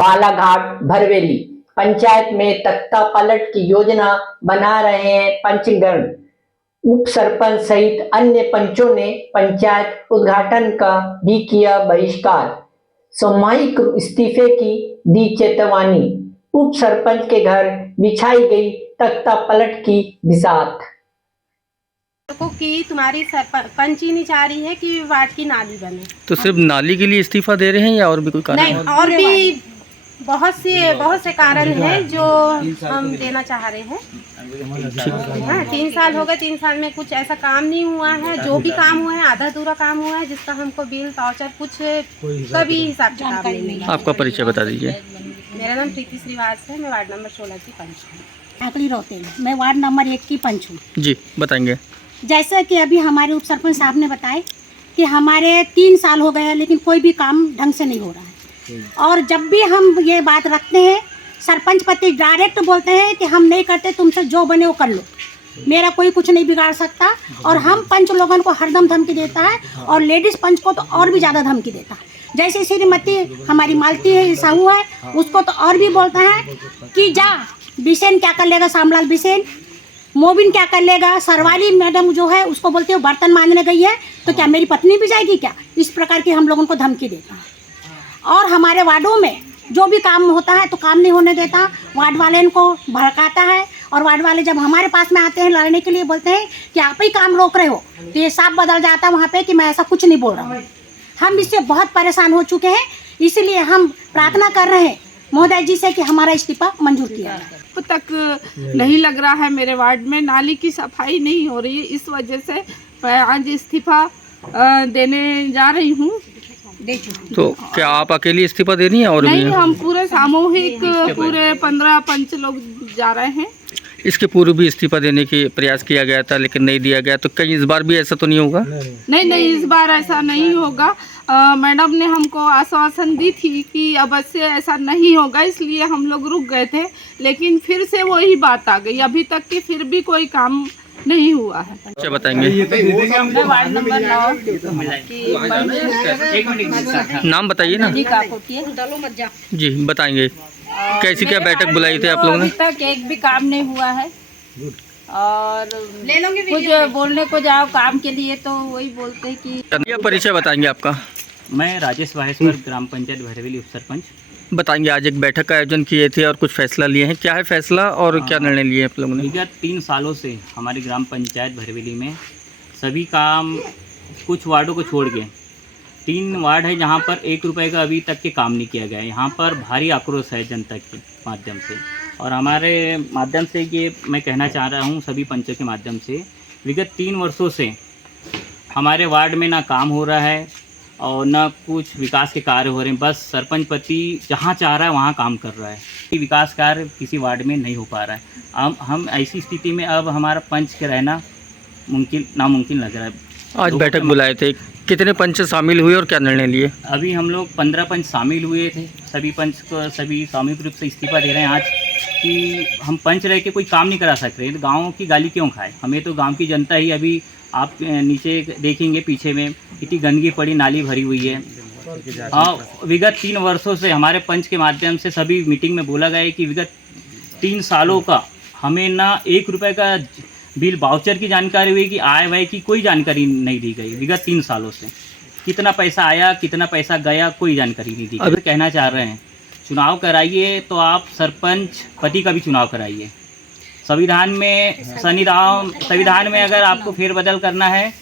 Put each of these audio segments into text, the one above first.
बालाघाट भरवेली पंचायत में तख्ता पलट की योजना बना रहे हैं पंचगण। उप सरपंच सहित अन्य पंचों ने पंचायत उद्घाटन का भी किया बहिष्कार। सामूहिक इस्तीफे की दी चेतावनी। उप सरपंच के घर बिछाई गई तख्ता पलट की बिसात। कि तुम्हारी सरपंच ही नहीं चाह रही है कि वार्ड की नाली बने। तो सिर्फ नाली के लिए इस्तीफा दे रहे हैं या और भी कोई कारण? नहीं, और भी बहुत से कारण हैं जो हम देना चाह रहे हैं। हाँ, 3 साल हो गए, 3 साल में कुछ ऐसा काम नहीं हुआ है। जो भी काम हुआ है आधा अधूरा काम हुआ है, जिसका हमको बिल वाउचर कुछ कभी हिसाब किताब नहीं मिला। आपका परिचय बता दीजिए। मेरा नाम प्रीति श्रीवास्तव है, मैं वार्ड नंबर 16 की पंच हूँ। आकली रोतेल, मैं वार्ड नंबर 1 की पंच हूँ। जी बताएंगे। जैसा कि अभी हमारे उप सरपंच साहब ने बताया कि हमारे 3 साल हो गए हैं लेकिन कोई भी काम ढंग से नहीं हो रहा है। और जब भी हम ये बात रखते हैं सरपंच पति डायरेक्ट बोलते हैं कि हम नहीं करते, तुमसे जो बने वो कर लो, मेरा कोई कुछ नहीं बिगाड़ सकता। और हम पंच लोगों को हरदम धमकी देता है और लेडीज़ पंच को तो और भी ज़्यादा धमकी देता है। जैसे श्रीमती हमारी मालती है, साहू है, उसको तो और भी बोलता है कि जा बिसेन क्या कर लेगा, सामलाल बिसेन मोबिन क्या कर लेगा। सरवाली मैडम जो है उसको बोलते हो बर्तन मांजने गई है तो क्या मेरी पत्नी भी जाएगी क्या? इस प्रकार की हम लोगों को धमकी देता है। और हमारे वार्डों में जो भी काम होता है तो काम नहीं होने देता, वार्ड वाले इनको भड़काता है। और वार्ड वाले जब हमारे पास में आते हैं लड़ने के लिए बोलते हैं कि आप ही काम रोक रहे हो, तो ये साफ बदल जाता है वहाँ पे कि मैं ऐसा कुछ नहीं बोल रहा हूँ। हम इससे बहुत परेशान हो चुके हैं, इसलिए हम प्रार्थना कर रहे हैं महोदय जी से कि हमारा इस्तीफा मंजूर किया जाए। अब तक नहीं लग रहा है, मेरे वार्ड में नाली की सफाई नहीं हो रही है, इस वजह से मैं आज इस्तीफा देने जा रही हूँ। तो क्या आप अकेली इस्तीफा दे रही हैं और नहीं, भी? हम पूरे सामूहिक पूरे 15 पंच लोग जा रहे हैं। इसके पूर्व भी इस्तीफा देने की प्रयास किया गया था लेकिन नहीं दिया गया, तो कहीं इस बार भी ऐसा तो नहीं होगा? नहीं, इस बार ऐसा नहीं होगा। मैडम ने हमको आश्वासन दी थी कि अब से ऐसा नहीं होगा, इसलिए हम लोग रुक गए थे। लेकिन फिर से वही बात आ गई, अभी तक कि फिर भी कोई काम नहीं हुआ है। क्या बताएंगे? मैं वार्ड नंबर 9 की नाम बताइए ना जी, बताएंगे। कैसी क्या बैठक बुलाई थी आप लोगों ने? अभी तक एक भी काम नहीं हुआ है और कुछ बोलने को जाओ काम के लिए तो वही बोलते हैं कि। क्या परिचय बताएंगे आपका? मैं राजेश वाहेश्वर, ग्राम पंचायत भरवेली उप सरपंच। बताएंगे, आज एक बैठक का आयोजन किए थे और कुछ फैसला लिए हैं, क्या है फैसला और क्या निर्णय लिए आप लोगों ने? विगत 3 सालों से हमारी ग्राम पंचायत भरवेली में सभी काम, कुछ वार्डों को छोड़ के 3 वार्ड है जहां पर 1 रुपये का अभी तक के काम नहीं किया गया है। यहाँ पर भारी आक्रोश है जनता के माध्यम से, और हमारे माध्यम से ये मैं कहना चाह रहा हूँ सभी पंचों के माध्यम से, विगत 3 वर्षों से हमारे वार्ड में ना काम हो रहा है और न कुछ विकास के कार्य हो रहे हैं। बस सरपंच पति जहाँ चाह रहा है वहाँ काम कर रहा है। विकास कार्य किसी वार्ड में नहीं हो पा रहा है। अब हम ऐसी स्थिति में अब हमारा पंच के रहना नामुमकिन लग रहा है। आज बैठक बुलाए थे, कितने पंच शामिल हुए और क्या निर्णय लिए? अभी हम लोग 15 पंच शामिल हुए थे। सभी पंच को सभी सामूहिक रूप से इस्तीफा दे रहे हैं आज कि हम पंच रह के कोई काम नहीं करा सक रहे, तो गाँव की गाली क्यों खाए। हमें तो गाँव की जनता ही, अभी आप नीचे देखेंगे पीछे में कितनी गंदगी पड़ी, नाली भरी हुई है। विगत 3 वर्षों से हमारे पंच के माध्यम से सभी मीटिंग में बोला गया है कि विगत 3 सालों का हमें ना 1 रुपये का बिल वाउचर की जानकारी हुई कि आय व्यय की कोई जानकारी नहीं दी गई। विगत 3 सालों से कितना पैसा आया, कितना पैसा गया, कोई जानकारी नहीं दी गई। अभी कहना चाह रहे हैं चुनाव कराइए तो आप सरपंच पति का भी चुनाव कराइए। संविधान में अगर आपको फेरबदल करना है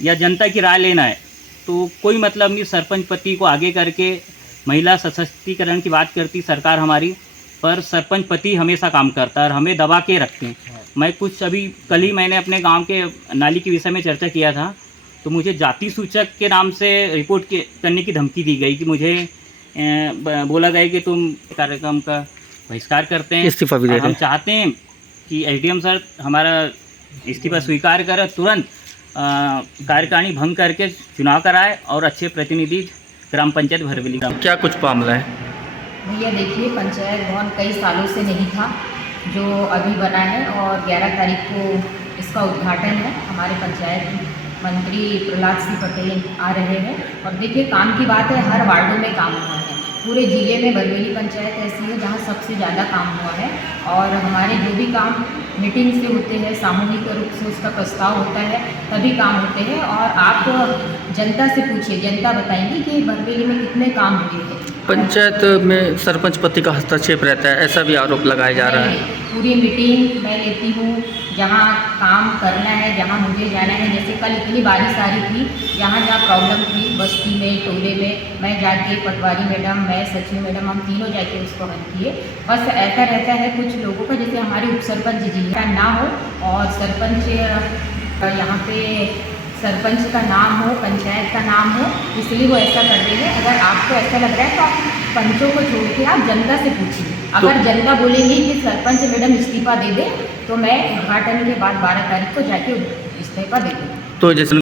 या जनता की राय लेना है तो कोई मतलब नहीं। सरपंच पति को आगे करके महिला सशक्तिकरण की बात करती सरकार हमारी, पर सरपंच पति हमेशा काम करता है और हमें दबा के रखते हैं। मैं कुछ अभी कल ही मैंने अपने गांव के नाली के विषय में चर्चा किया था, तो मुझे जाति सूचक के नाम से रिपोर्ट करने की धमकी दी गई कि मुझे बोला गया कि तुम कार्यक्रम का बहिष्कार करते हैं, इस्तीफा भी दे रहे हैं। हम चाहते हैं कि एसडीएम सर हमारा इस्तीफा स्वीकार करें, तुरंत कार्यकारिणी भंग करके चुनाव कराए और अच्छे प्रतिनिधि ग्राम पंचायत भरवेली का। क्या कुछ मामला है? भैया देखिए, पंचायत भवन कई सालों से नहीं था जो अभी बना है और 11 तारीख को इसका उद्घाटन है। हमारे पंचायत मंत्री प्रहलाद सिंह पटेल आ रहे हैं और देखिए काम की बात है, हर वार्डों में काम हुआ है। पूरे ज़िले में बरवेली पंचायत ऐसी है जहाँ सबसे ज़्यादा काम हुआ है। और हमारे जो भी काम मीटिंग से होते हैं, सामूहिक रूप से उसका प्रस्ताव होता है, तभी काम होते हैं। और आप जनता से पूछिए, जनता बताएंगी कि बरवेली में कितने काम हुए हैं। पंचायत में सरपंच पति का हस्तक्षेप रहता है, ऐसा भी आरोप लगाया जा रहा है। पूरी मीटिंग मैं लेती हूँ, जहाँ काम करना है, जहाँ मुझे जाना है। जैसे कल इतनी बारिश आ रही थी, जहाँ जहाँ प्रॉब्लम थी बस्ती में, टोले में, मैं जाके पटवारी मैडम, मैं सचिव मैडम, हम तीनों जाके उसको हल किए। बस ऐसा रहता है कुछ लोगों का, जैसे हमारे उप सरपंच जी का ना हो और सरपंच यहाँ पे सरपंच का नाम हो, पंचायत का नाम हो, इसलिए वो ऐसा कर रही है। अगर आपको ऐसा लग रहा है तो आप पंचों को छोड़ के आप जनता से पूछिए। अगर जनता बोलेंगी कि सरपंच मैडम इस्तीफा दे दे, तो मैं उद्घाटन के बाद 12 तारीख को जाके इस्तीफा दे दूँ। तो जैसे